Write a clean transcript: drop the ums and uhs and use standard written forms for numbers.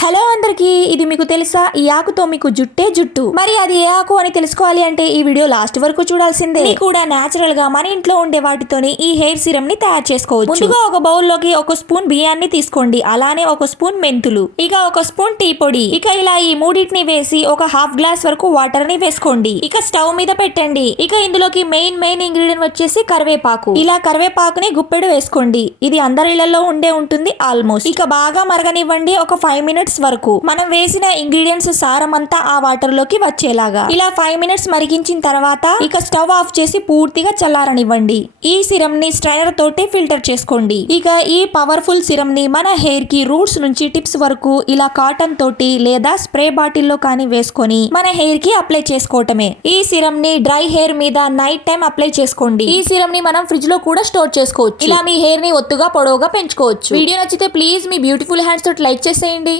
Hello అందరికి, ఇది మీకు తెలుసా? ఈ ఆకుతో మీకు జుట్టే జుట్టు. మరి అది ఏ ఆకు అని తెలుసుకోవాలి అంటే ఈ వీడియో లాస్ట్ వరకు చూడాల్సిందే. ఇది కూడా నేచురల్ గా మన ఇంట్లో ఉండే వాటితోని ఈ హెయిర్ సిరం ని తయారు చేసుకోవచ్చు. ముందుగా ఒక బౌల్ లోకి ఒక స్పూన్ బియ్యాన్ని తీసుకోండి, అలానే ఒక స్పూన్ మెంతులు, ఇక ఒక స్పూన్ టీ పొడి, ఇక ఇలా ఈ మూడింటిని వేసి ఒక హాఫ్ గ్లాస్ వరకు వాటర్ ని వేసుకోండి. ఇక స్టవ్ మీద పెట్టండి. ఇక ఇందులోకి మెయిన్ ఇంగ్రీడియంట్ వచ్చేసి కరివేపాకు. ఇలా కరివేపాకుని గుప్పెడు వేసుకోండి. ఇది అందరి ఇళ్లలో ఉంటుంది ఆల్మోస్ట్. ఇక బాగా మరగనివ్వండి ఒక 5 minutes వరకు. మనం వేసిన ఇంగ్రీడియంట్స్ సారం అంతా ఆ వాటర్ లోకి వచ్చేలాగా. ఇలా 5 minutes మరిగించిన తర్వాత ఇక స్టవ్ ఆఫ్ చేసి పూర్తిగా చల్లారనివ్వండి. ఈ సిరం ని స్ట్రైనర్ తోటి ఫిల్టర్ చేసుకోండి. ఇక ఈ పవర్ఫుల్ సిరం ని మన హెయిర్ కి రూట్స్ నుంచి టిప్స్ వరకు ఇలా కాటన్ తోటి లేదా స్ప్రే బాటిల్లో కానీ వేసుకొని మన హెయిర్ కి అప్లై చేసుకోవటమే. ఈ సిరం ని డ్రై హెయిర్ మీద నైట్ టైం అప్లై చేసుకోండి. ఈ సిరం ని మనం ఫ్రిడ్జ్ లో కూడా స్టోర్ చేసుకోవచ్చు. ఇలా మీ హెయిర్ ని ఒత్తుగా పొడవుగా పెంచుకోవచ్చు. వీడియో నచ్చితే ప్లీజ్ మీ బ్యూటిఫుల్ హ్యాండ్స్ తోటి లైక్ చేసేయండి.